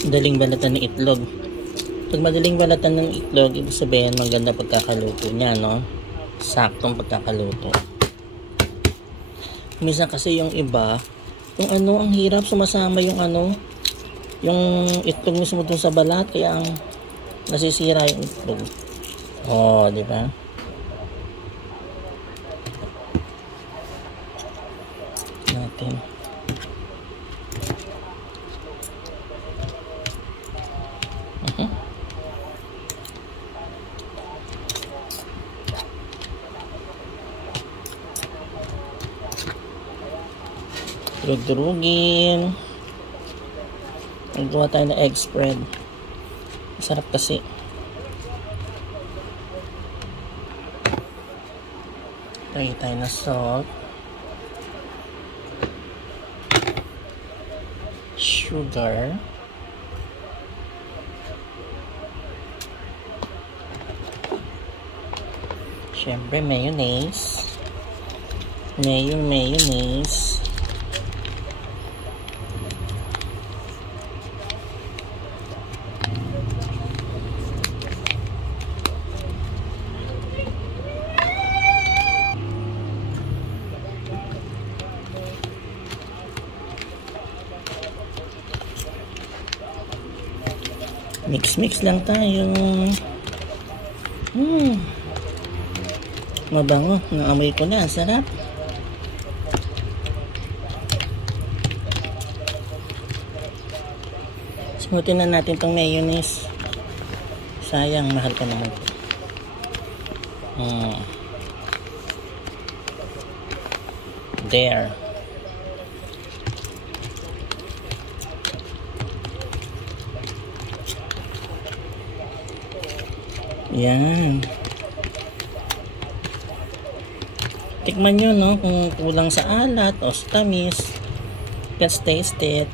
Madaling balatan ng itlog. Pag madaling balatan ng itlog, ibig sabihin maganda pagkakaluto niya, no? Saktong pagkakaluto. Minsan kasi yung iba, yung ano, ang hirap sumasama yung ano, yung itlog mismo dun sa balat, kaya ang nasisira yung itlog. Oh, di ba? Natin. Durug-durugin. Nagawa tayo ng egg spread. Masarap kasi. Lagay tayo na salt. Sugar. Siyempre, mayonnaise. Mayonnaise. Mix lang tayo. Mabango. Naamoy ko na. Sarap. Smutin na natin tong mayonnaise. Sayang. Mahal ko naman. There. Yan. Tikman nyo, no, kung kulang sa alat o sa tamis. Let's taste it.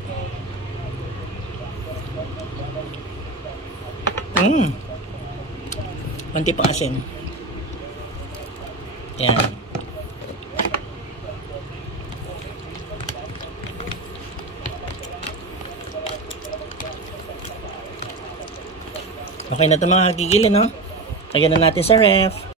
Konti pang asin. Yan. Okay na ito mga kagigilin, no? Lagyan na natin sa ref.